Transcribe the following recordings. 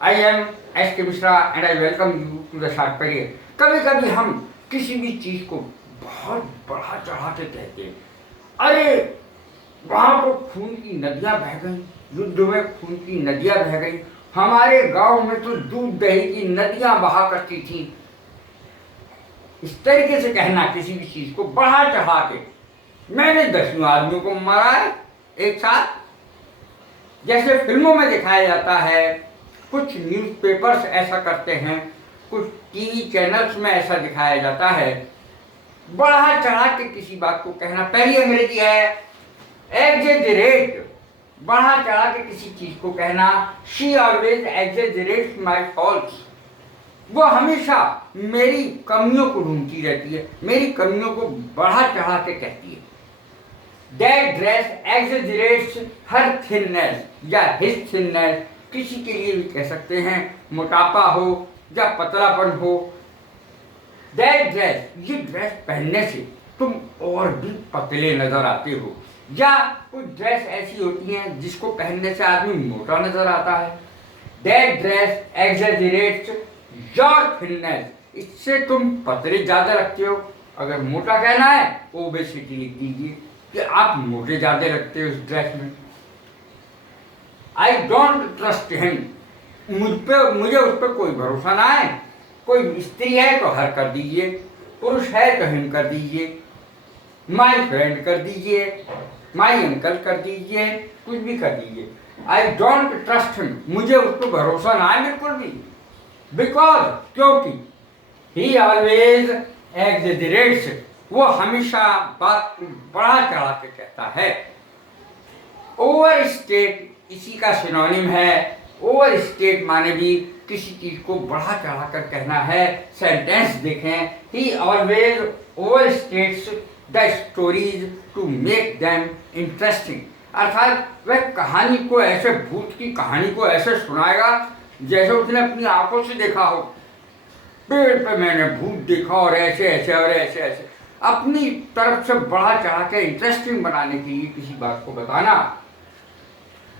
I am S K Mishra and I welcome you to the sharp career. कभी कभी हम किसी भी चीज को बहुत बढ़ा चढ़ा के कहते हैं। अरे वहां तो खून की नदियां बह गई, युद्ध में खून की नदियां बह गई। हमारे गांव में तो दूध दही की नदियां बहा करती थी। इस तरीके से कहना किसी भी चीज को बढ़ा चढ़ा के, मैंने 10 आदमियों को मारा है एक साथ, जैसे फिल्मों में दिखाया जाता है। कुछ न्यूज़पेपर्स ऐसा करते हैं, कुछ टीवी चैनल्स में ऐसा दिखाया जाता है। बढ़ा चढ़ा के किसी बात को कहना, पहली अंग्रेजी है एग्जेजरेट। बढ़ा चढ़ा के किसी चीज को कहना, शी ऑलवेज एग्जेजरेट्स माय फॉल्ट्स। वो हमेशा मेरी कमियों को ढूंढती रहती है, मेरी कमियों को बढ़ा चढ़ा के कहती है। That dress exaggerates her thinness या his thinness। किसी के लिए भी कह सकते हैं, मोटापा हो या पतलापन हो। That dress, ये ड्रेस पहनने से तुम और भी पतले नजर आते हो। या कुछ ड्रेस ऐसी होती हैं जिसको पहनने से आदमी मोटा नजर आता है। That dress exaggerates your thinness। इससे तुम पतले ज्यादा लगते हो। अगर मोटा कहना है, ओबेसिटी लिख दीजिए कि आप मोटे ज्यादा लगते हो इस ड्रेस में। I don't trust him. मुझे उस पर कोई भरोसा ना है। कोई स्त्री है तो हर कर दीजिए, पुरुष है तो हिम कर दीजिए, माई फ्रेंड कर दीजिए, माई अंकल कर दीजिए, कुछ भी कर दीजिए। I don't trust him. मुझे उस पर भरोसा ना है बिल्कुल भी। बिकॉज, क्योंकि ही ऑलवेज एग्जेजरेट्स। वो हमेशा बात को बढ़ा चढ़ा के कहता है। ओवर स्टेट इसी का सिनोनिम है। ओवर स्टेट माने भी किसी चीज को बढ़ा चढ़ा कर कहना है। सेंटेंस देखें, ही always over states the stories to make them interesting. अर्थात वह कहानी को ऐसे, भूत की कहानी को ऐसे सुनाएगा जैसे उसने अपनी आंखों से देखा हो। पेड़ पे मैंने भूत देखा और ऐसे ऐसे और ऐसे ऐसे, अपनी तरफ से बढ़ा चढ़ा के इंटरेस्टिंग बनाने के लिए किसी बात को बताना।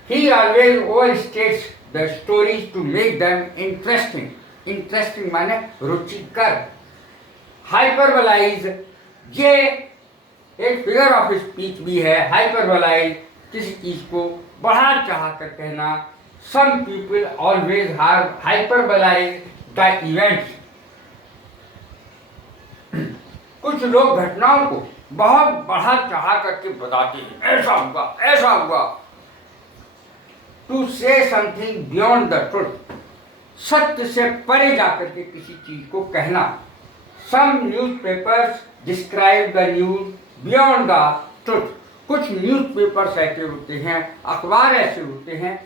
He always overstates the stories to make them interesting। Interesting माने रुचिकर। हाइपरबोलाइज, ये एक फिगर ऑफ स्पीच भी है। हाइपरबोलाइज किसी चीज को बढ़ा चढ़ा कर कहना। Some people always have hyperbolize the events। कुछ लोग घटनाओं को बहुत बढ़ा चढ़ा करके बताते हैं, ऐसा हुआ ऐसा हुआ। टू से समथिंग बियॉन्ड द ट्रुथ। सत्य से परे जाकर के किसी चीज को कहना। Some newspapers describe the news beyond the truth. कुछ न्यूज़पेपर्स ऐसे होते हैं, अखबार ऐसे होते हैं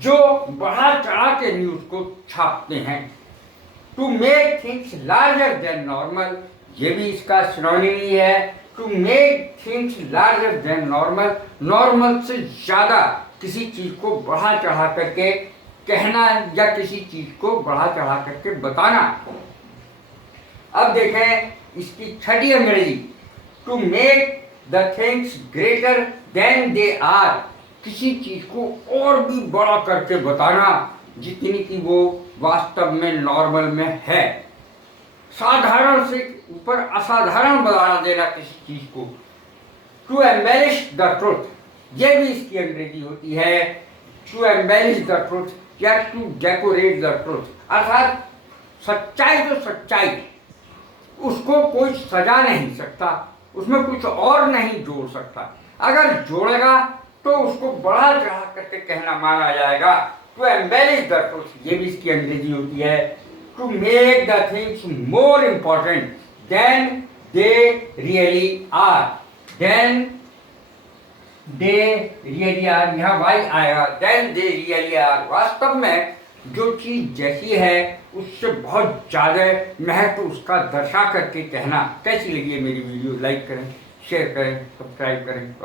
जो बढ़ा चढ़ा के न्यूज को छापते हैं। To make things larger than normal, ये भी इसका सिनोनिम ही है। To make things larger than normal, normal से ज्यादा किसी चीज को बढ़ा चढ़ा करके कहना या किसी चीज को बढ़ा चढ़ा करके बताना। अब देखें इसकी छठी अंग्रेजी, to make the things greater than they are. किसी चीज को और भी बड़ा करके बताना जितनी कि वो वास्तव में नॉर्मल में है। साधारण से ऊपर असाधारण बना देना किसी चीज को। टू एम्बेलिश द ट्रुथ, यह भी इसकी अंग्रेजी होती है। टू एम्बेलिश द ट्रुथ या टू डेकोरेट द ट्रुथ। अर्थात सच्चाई तो सच्चाई, उसको कोई सजा नहीं सकता, उसमें कुछ और नहीं जोड़ सकता। अगर जोड़ेगा तो उसको बढ़ा चढ़ा करके कहना माना जाएगा। टू एम्बेलिश द ट्रुथ, ये भी इसकी अंग्रेजी होती है। To make the things more important than they really are. Than they really are, यहाँ वाई आएगा। देन दे रियली आर, वास्तव में जो चीज जैसी है उससे बहुत ज्यादा महत्व उसका दर्शा करके कहना। कैसी लगी है मेरी वीडियो? लाइक करें, शेयर करें, सब्सक्राइब करें और